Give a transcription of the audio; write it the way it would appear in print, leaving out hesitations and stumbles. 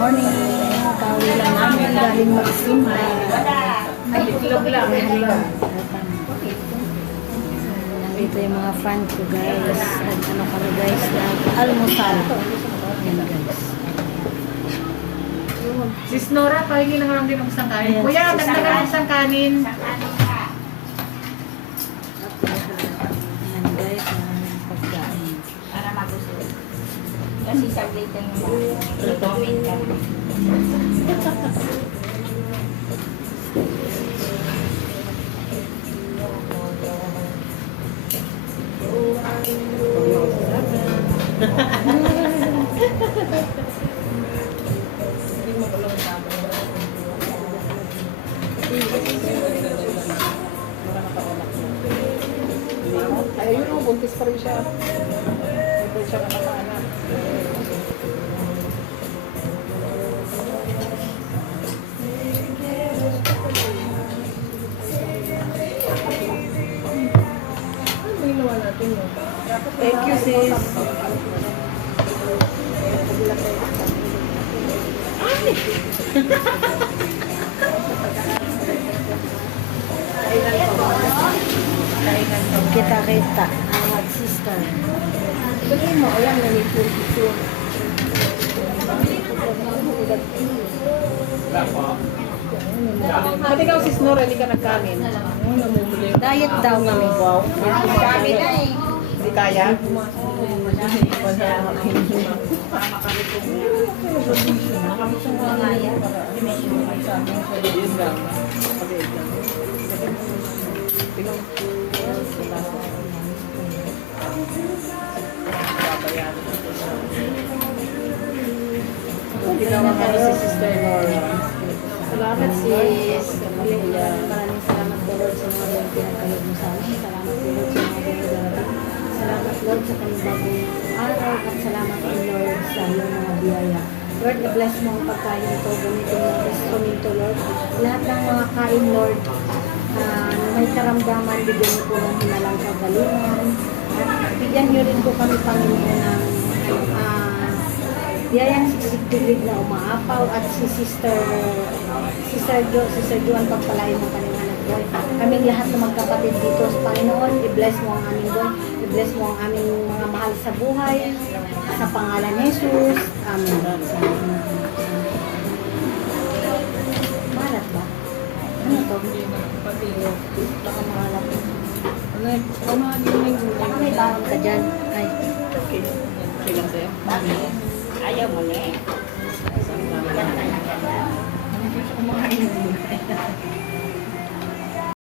morning. Pauwi lang namin galing magsimba. Ay, itlog lang. Nandito yung mga friend ko guys. At ano kami guys, nag-almusal. Yan guys. Sis Nora, pahingi na nga lang din ng isang kanin. Ayan, Kuya, sis dagdagan Nora. ng isang kanin. Yan guys, maraming pagkain. Para magusto. Kasi saglit lang yung comment kami. Ayun o, buntis pa rin siya. Ito siya nakakaanak. Ano ginawa natin yun? Thank you, sis. Kita-kita ang mag-sister. Sabihin mo, alam na may position. Ba't ikaw, sis Nora, hindi ka nagkanin? Namumuli. Diet daw kami. Wow. Sabi na eh. Hindi kaya? Ginawa ka si Sister Nora. Salamat sis. Maraming salamat po Lord sa mga bagong pinagkalog mo sa amin. Salamat po Lord sa mga bagong darating. Salamat Lord sa panibagong araw at salamat po Lord sa iyong mga biyaya. Lord, i-bless mo ang pagkain ito. Gamitin mo ang instrumento Lord. Lahat ng mga kain Lord na may karamdaman, bigyan niyo po ng hinalang kagalingan. At bigyan niyo rin po kami Panginoon ng biyayang sisigpilig na umaapaw at si Sister Joan pagpalain mo kanyang anak boy. Kaming lahat na magkapatid dito sa Panginoon, i-bless mo ang aming boy, i-bless mo ang aming mga mahal sa buhay, sa pangalan ni Jesus. Amen. Mahalat ba? Ano to? Baka mahalat. May baon ka dyan. Ay. Okay. Okay lang sa'yo. Ayaw mo na eh.